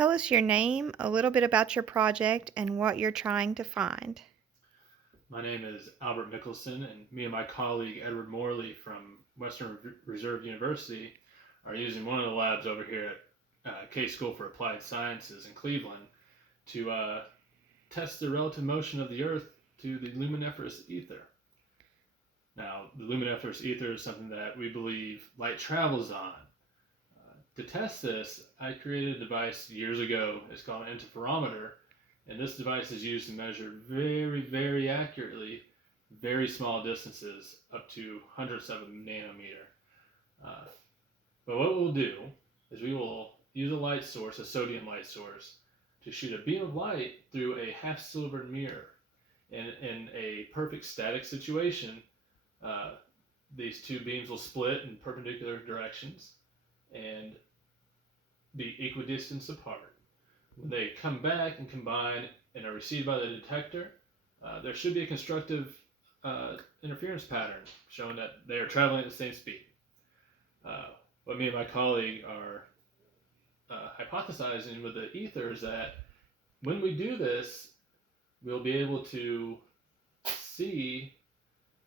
tell us your name, a little bit about your project, and what you're trying to find. My name is Albert Michelson, and me and my colleague Edward Morley from Western Reserve University are using one of the labs over here at K School for Applied Sciences in Cleveland to test the relative motion of the Earth to the luminiferous ether. Now, the luminiferous ether is something that we believe light travels on. To test this, I created a device years ago. It's called an interferometer, and this device is used to measure very, very accurately very small distances up to hundredths of a nanometer. Uh, but what we'll do is we will use a light source, a sodium light source, to shoot a beam of light through a half-silvered mirror. And in a perfect static situation, uh, these two beams will split in perpendicular directions and be equidistant apart. When they come back and combine and are received by the detector, there should be a constructive interference pattern showing that they are traveling at the same speed. What me and my colleague are hypothesizing with the ether is that when we do this, we'll be able to see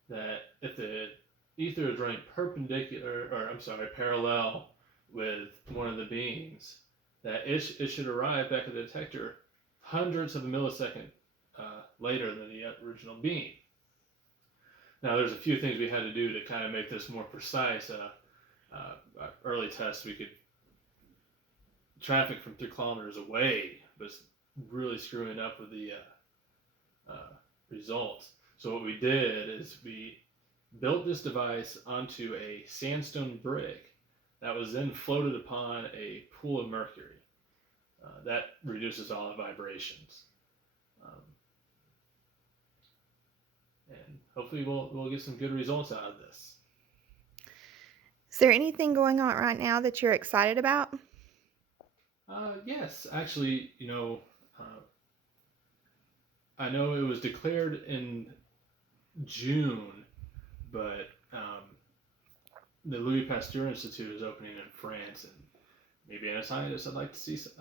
that if the ether is running parallel with one of the beams, that it should arrive back at the detector hundreds of a millisecond later than the original beam. Now, there's a few things we had to do to kind of make this more precise. Early tests, we could traffic from 3 kilometers away was really screwing up with the results. So what we did is we built this device onto a sandstone brick that was then floated upon a pool of mercury. That reduces all the vibrations. And hopefully we'll get some good results out of this. Is there anything going on right now that you're excited about? Yes, actually, I know it was declared in June, but the Louis Pasteur Institute is opening in France, and maybe as a scientist,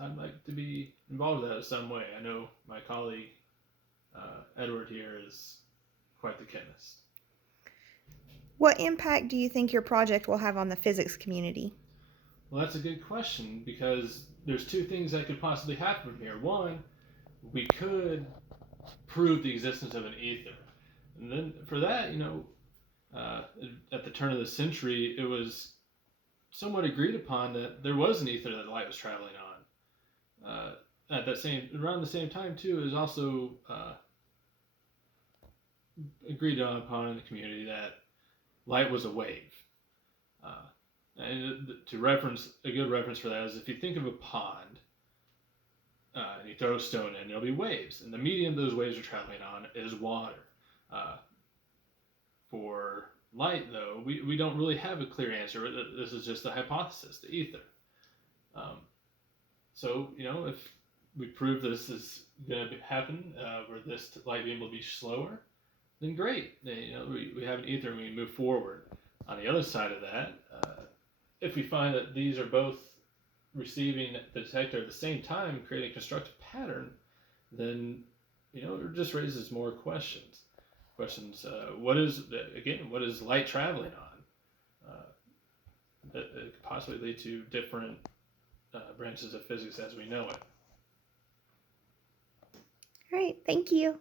I'd like to be involved with that in some way. I know my colleague Edward here is quite the chemist. What impact do you think your project will have on the physics community? Well, that's a good question because there's two things that could possibly happen here. One, we could prove the existence of an ether, and then for that, at the turn of the century, it was somewhat agreed upon that there was an ether that light was traveling on. At that around the same time too, it was also agreed upon in the community that light was a wave. And to reference a good reference for that is if you think of a pond and you throw a stone in, there'll be waves, and the medium those waves are traveling on is water. For light, though, we don't really have a clear answer. This is just a hypothesis, the ether. So, if we prove this is going to happen, where this light beam will be slower, then great. We have an ether and we move forward. On the other side of that, if we find that these are both receiving the detector at the same time, creating a constructive pattern, then it just raises more questions. What is light traveling on? That it could possibly lead to different branches of physics as we know it. All right, thank you.